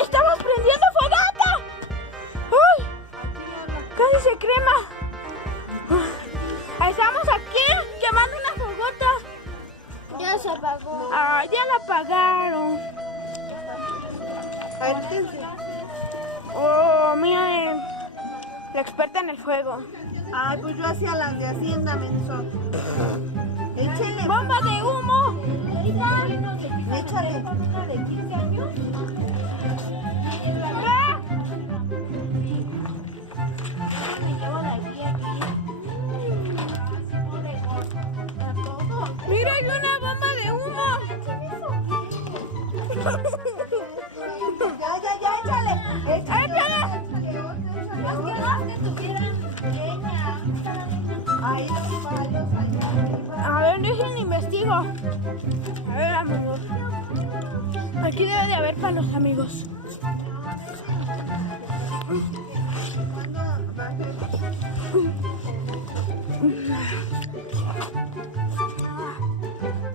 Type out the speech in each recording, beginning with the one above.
¡Estamos prendiendo fogata! ¡Uy! Casi se crema. Estamos aquí quemando una fogata. Ya se apagó. Ah, ya la apagaron. Oh, miren. La experta en el fuego. Ay, pues yo hacía las de Hacienda, menso. Échale. ¡Bomba de humo! Échale. ¡Ah! ¡Mira, hay una bomba de humo! Ya, échale. ¡Échale! Ahí los palos, allá arriba. A ver, dejen investigo. A ver, amigos. Aquí debe de haber palos, amigos.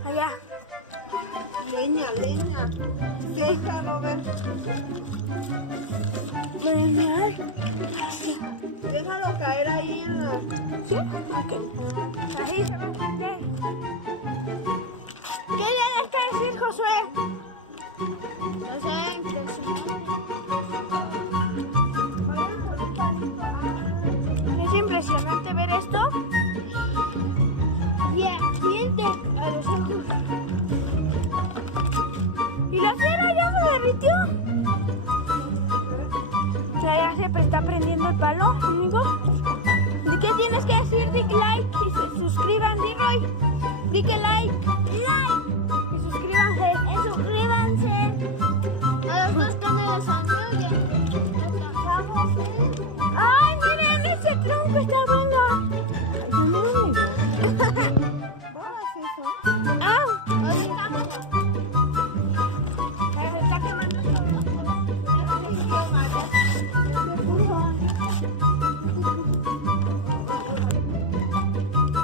Allá. Leña. Seca, Robert. Leña. Déjalo caer ahí en la... ¿Sí? Ok. Ahí se va a prender. ¿Qué tienes que decir, Josué? No sé, impresionante. ¿Es impresionante ver esto? Yeah, siente a los ojos. ¿Y la cera ya se derritió? O sea, ya se está prendiendo el palo, amigo. ¿De qué tienes que decir? Di like y se suscriban, di Roy. Di que like. Like. Y suscríbanse. Suscríbanse a los dos canales amigos. ¡Ay, miren! Ese tronco está bueno. ¡Ah! Se está quemando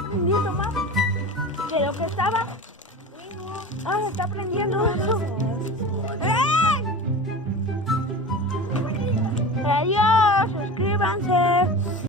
prendiendo más de lo que estaba. Ah, se está prendiendo eso. ¡Ey! Adiós, suscríbanse.